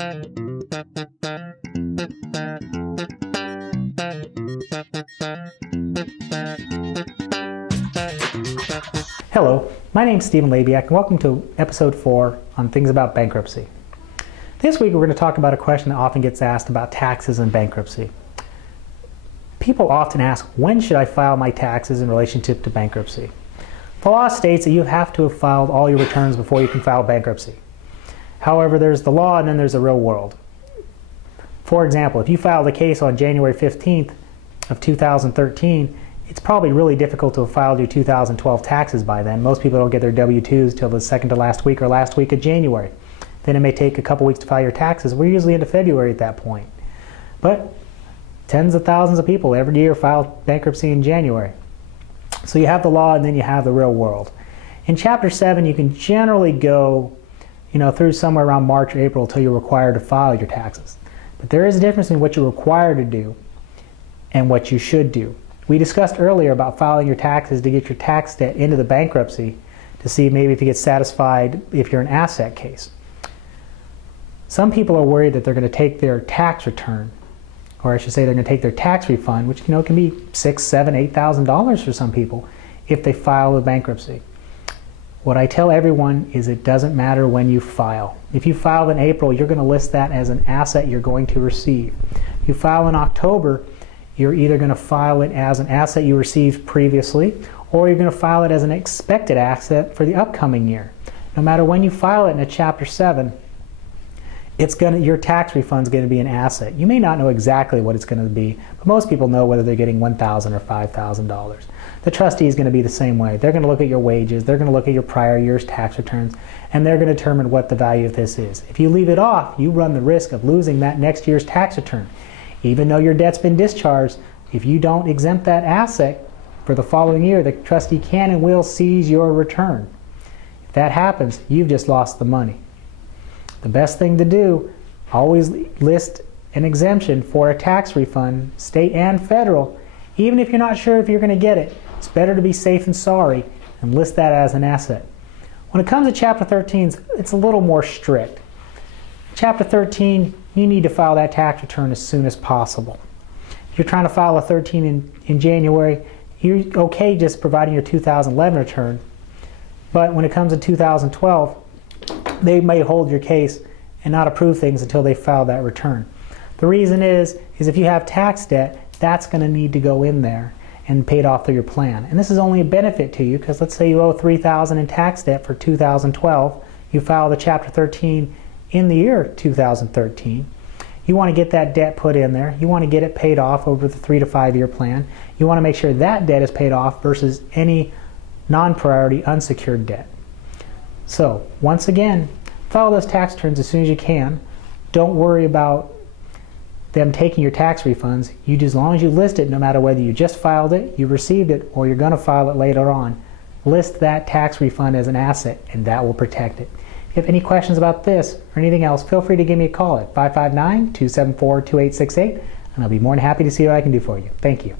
Hello, my name is Stephen Labiak and welcome to episode 4 on things about bankruptcy. This week we're going to talk about a question that often gets asked about taxes and bankruptcy. People often ask, when should I file my taxes in relationship to bankruptcy? The law states that you have to have filed all your returns before you can file bankruptcy. However, there's the law and then there's the real world. For example, if you filed a case on January 15th of 2013, it's probably really difficult to have filed your 2012 taxes by then. Most people don't get their W-2s till the second to last week or last week of January. Then it may take a couple weeks to file your taxes. We're usually into February at that point. But tens of thousands of people every year file bankruptcy in January. So you have the law and then you have the real world. In Chapter 7 you can generally go through somewhere around March or April until you're required to file your taxes. But there is a difference in what you're required to do and what you should do. We discussed earlier about filing your taxes to get your tax debt into the bankruptcy to see maybe if you get satisfied if you're an asset case. Some people are worried that they're going to take their tax return, or I should say they're going to take their tax refund, which can be $6,000, $7,000, $8,000 for some people if they file a bankruptcy. What I tell everyone is it doesn't matter when you file. If you filed in April, you're going to list that as an asset you're going to receive. If you file in October, you're either going to file it as an asset you received previously, or you're going to file it as an expected asset for the upcoming year. No matter when you file it in a Chapter 7, your tax refund is going to be an asset. You may not know exactly what it's going to be, but most people know whether they're getting $1,000 or $5,000. The trustee is going to be the same way. They're going to look at your wages, they're going to look at your prior year's tax returns, and they're going to determine what the value of this is. If you leave it off, you run the risk of losing that next year's tax return. Even though your debt's been discharged, if you don't exempt that asset for the following year, the trustee can and will seize your return. If that happens, you've just lost the money. The best thing to do, always list an exemption for a tax refund, state and federal. Even if you're not sure if you're going to get it, it's better to be safe than sorry and list that as an asset. When it comes to Chapter 13, it's a little more strict. Chapter 13, you need to file that tax return as soon as possible. If you're trying to file a 13 in January, you're okay just providing your 2011 return. But when it comes to 2012, they may hold your case and not approve things until they file that return. The reason is if you have tax debt, that's going to need to go in there and paid off through your plan. And this is only a benefit to you because let's say you owe $3,000 in tax debt for 2012. You file the Chapter 13 in the year 2013. You want to get that debt put in there. You want to get it paid off over the 3 to 5 year plan. You want to make sure that debt is paid off versus any non-priority unsecured debt. So once again, file those tax returns as soon as you can. Don't worry about them taking your tax refunds. As long as you list it, no matter whether you just filed it, you received it, or you're going to file it later on, list that tax refund as an asset and that will protect it. If you have any questions about this or anything else, feel free to give me a call at 559-274-2868 and I'll be more than happy to see what I can do for you. Thank you.